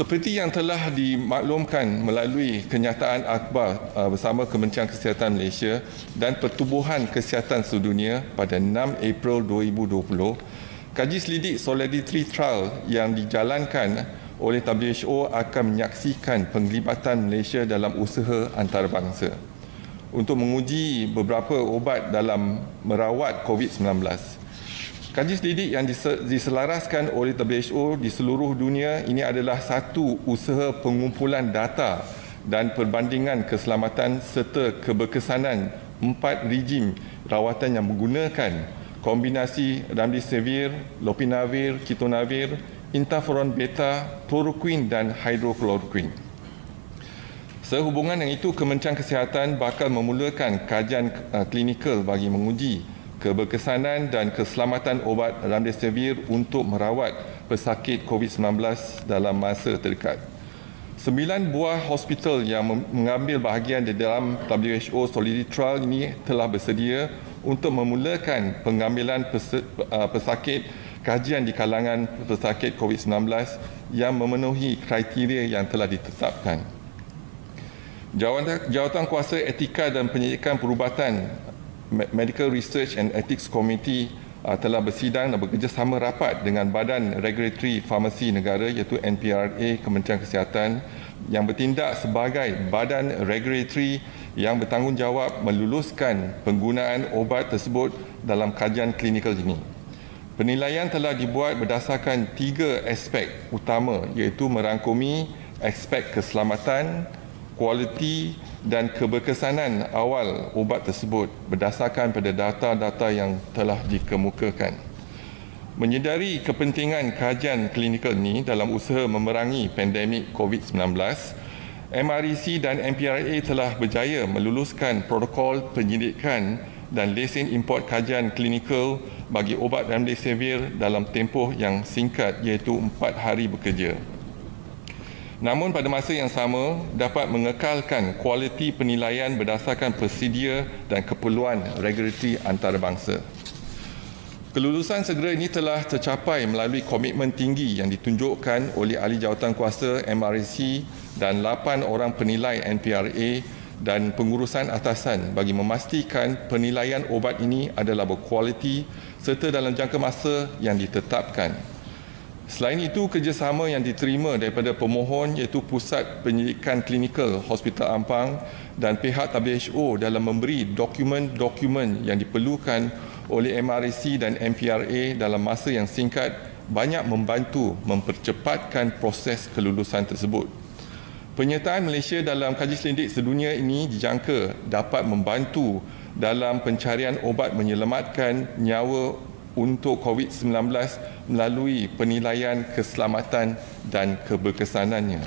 Seperti yang telah dimaklumkan melalui kenyataan akhbar bersama Kementerian Kesihatan Malaysia dan Pertubuhan Kesihatan Sedunia pada 6 April 2020, kaji selidik Solidarity Trial yang dijalankan oleh WHO akan menyaksikan penglibatan Malaysia dalam usaha antarabangsa untuk menguji beberapa ubat dalam merawat COVID-19. Kaji selidik yang diselaraskan oleh WHO di seluruh dunia ini adalah satu usaha pengumpulan data dan perbandingan keselamatan serta keberkesanan 4 rejim rawatan yang menggunakan kombinasi remdesivir, lopinavir, kitonavir, interferon beta, chloroquine dan hydrochloroquine. Sehubungan dengan itu, Kementerian Kesihatan bakal memulakan kajian klinikal bagi menguji keberkesanan dan keselamatan obat remdesivir untuk merawat pesakit COVID-19 dalam masa terdekat. 9 buah hospital yang mengambil bahagian di dalam WHO Solidarity Trial ini telah bersedia untuk memulakan pengambilan pesakit kajian di kalangan pesakit COVID-19 yang memenuhi kriteria yang telah ditetapkan. Jawatankuasa Etika dan Penyelidikan Perubatan Medical Research and Ethics Committee telah bersidang dan bekerjasama rapat dengan Badan Regulatory Farmasi Negara iaitu NPRA Kementerian Kesihatan yang bertindak sebagai badan regulatory yang bertanggungjawab meluluskan penggunaan obat tersebut dalam kajian klinikal ini. Penilaian telah dibuat berdasarkan 3 aspek utama iaitu merangkumi aspek keselamatan, kualiti dan keberkesanan awal ubat tersebut berdasarkan pada data-data yang telah dikemukakan. Menyedari kepentingan kajian klinikal ini dalam usaha memerangi pandemik COVID-19, MREC dan MPRA telah berjaya meluluskan protokol penyidikan dan lesen import kajian klinikal bagi obat remdesivir dalam tempoh yang singkat iaitu 4 hari bekerja. Namun pada masa yang sama dapat mengekalkan kualiti penilaian berdasarkan prosedur dan keperluan regulatory antarabangsa. Kelulusan segera ini telah tercapai melalui komitmen tinggi yang ditunjukkan oleh ahli jawatankuasa MREC dan 8 orang penilai NPRA dan pengurusan atasan bagi memastikan penilaian obat ini adalah berkualiti serta dalam jangka masa yang ditetapkan. Selain itu, kerjasama yang diterima daripada pemohon iaitu Pusat Penyelidikan Klinikal Hospital Ampang dan pihak WHO dalam memberi dokumen-dokumen yang diperlukan oleh MREC dan MPRA dalam masa yang singkat banyak membantu mempercepatkan proses kelulusan tersebut. Penyertaan Malaysia dalam kaji selidik sedunia ini dijangka dapat membantu dalam pencarian obat menyelamatkan nyawa untuk COVID-19 melalui penilaian keselamatan dan keberkesanannya.